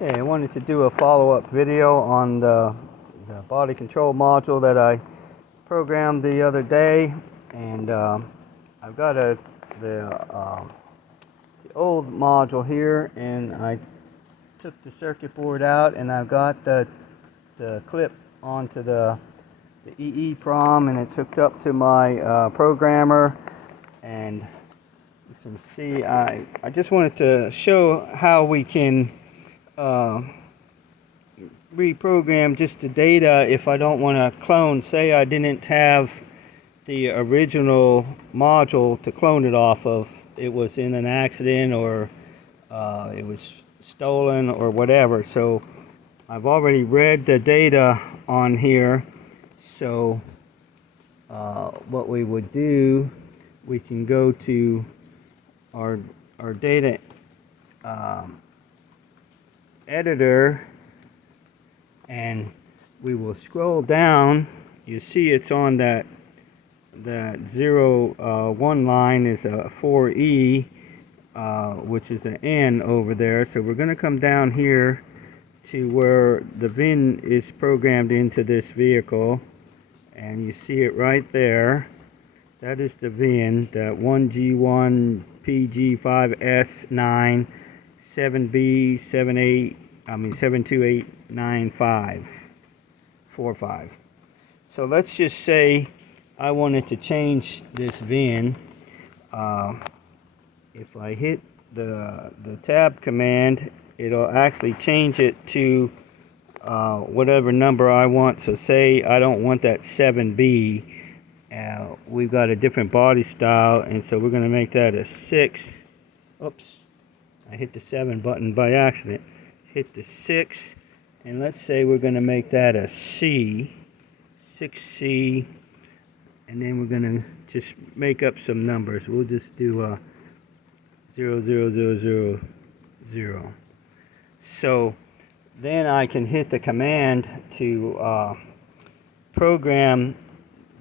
Okay, I wanted to do a follow-up video on the body control module that I programmed the other day, and I've got the old module here, and I took the circuit board out, and I've got the clip onto the eeprom, and it's hooked up to my programmer, and you can see I just wanted to show how we can reprogram just the data if I don't want to clone. Say I didn't have the original module to clone it off of. It was in an accident, or it was stolen, or whatever. So I've already read the data on here. So what we would do, we can go to our data editor, and we will scroll down. You see it's on that 01 line is a 4E, which is an N over there. So we're going to come down here to where the VIN is programmed into this vehicle, and you see it right there. That is the VIN, that 1G1PG5S9 7289545. So let's just say I wanted to change this VIN. If I hit the tab command, it'll actually change it to whatever number I want. So say I don't want that 7B. We've got a different body style, and so we're going to make that a 6. Oops, I hit the 7 button by accident. Hit the 6, and let's say we're going to make that a C, 6C, and then we're going to just make up some numbers. We'll just do 00000. So then I can hit the command to program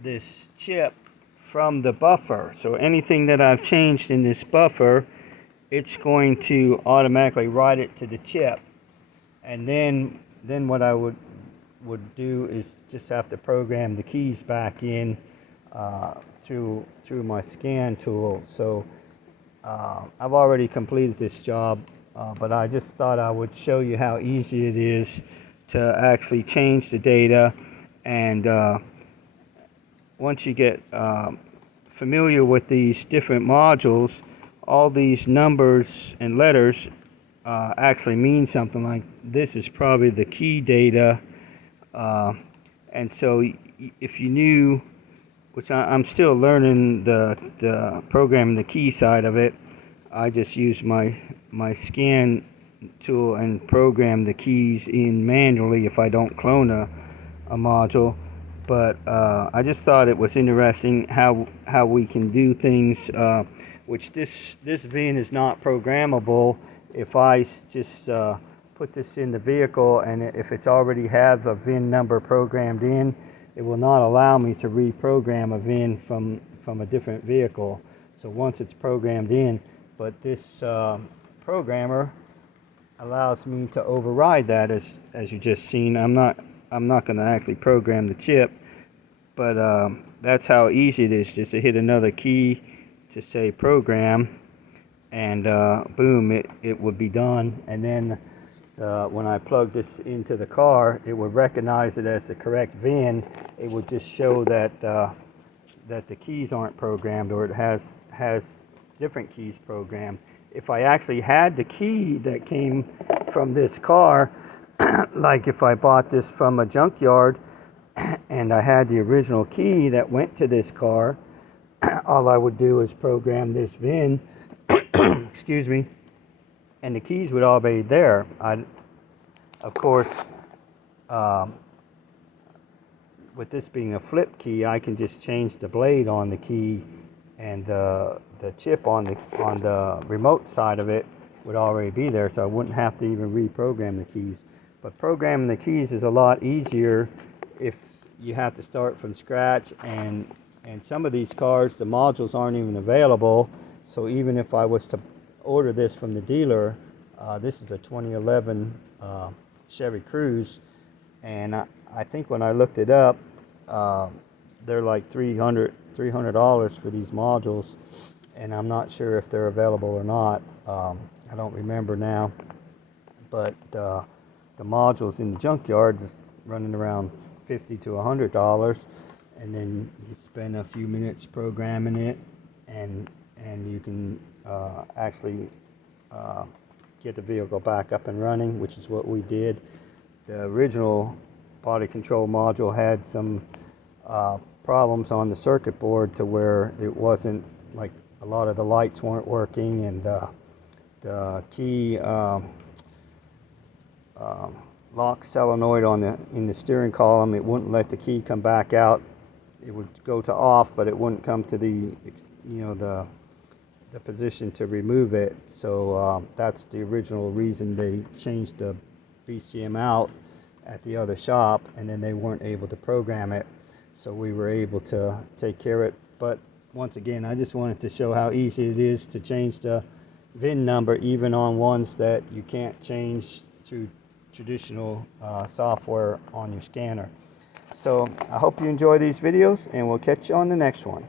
this chip from the buffer. So anything that I've changed in this buffer, it's going to automatically write it to the chip. And then what I would do is just have to program the keys back in through my scan tool. So I've already completed this job, but I just thought I would show you how easy it is to actually change the data. And once you get familiar with these different modules, all these numbers and letters actually mean something. Like this is probably the key data, and so if you knew, which I'm still learning the programming the key side of it, I just use my scan tool and program the keys in manually if I don't clone a module. But I just thought it was interesting how we can do things, which this VIN is not programmable. If I just put this in the vehicle, and if it's already have a VIN number programmed in, it will not allow me to reprogram a VIN from a different vehicle. So once it's programmed in, but this programmer allows me to override that, as you just seen. I'm not going to actually program the chip, but that's how easy it is, just to hit another key to say program, and boom, it would be done. And then when I plug this into the car, it would recognize it as the correct VIN. It would just show that that the keys aren't programmed, or it has different keys programmed. If I actually had the key that came from this car, like if I bought this from a junkyard and I had the original key that went to this car, all I would do is program this VIN, excuse me, and the keys would all be there. Of course, with this being a flip key, I can just change the blade on the key, and the chip on the remote side of it would already be there, so I wouldn't have to even reprogram the keys. But programming the keys is a lot easier if you have to start from scratch, and some of these cars, the modules aren't even available. So even if I was to order this from the dealer, This is a 2011 Chevy Cruze, and I think when I looked it up, they're like $300 for these modules, and I'm not sure if they're available or not. I don't remember now, but the modules in the junkyard is running around $50 to $100, and then you spend a few minutes programming it, and you can actually get the vehicle back up and running, which is what we did. The original body control module had some problems on the circuit board to where it wasn't, like, a lot of the lights weren't working, and the key lock solenoid in the steering column, it wouldn't let the key come back out. It would go to off, but it wouldn't come to the position to remove it. So that's the original reason they changed the BCM out at the other shop, and then they weren't able to program it, so we were able to take care of it. But once again, I just wanted to show how easy it is to change the VIN number, even on ones that you can't change through traditional software on your scanner. So I hope you enjoy these videos, and we'll catch you on the next one.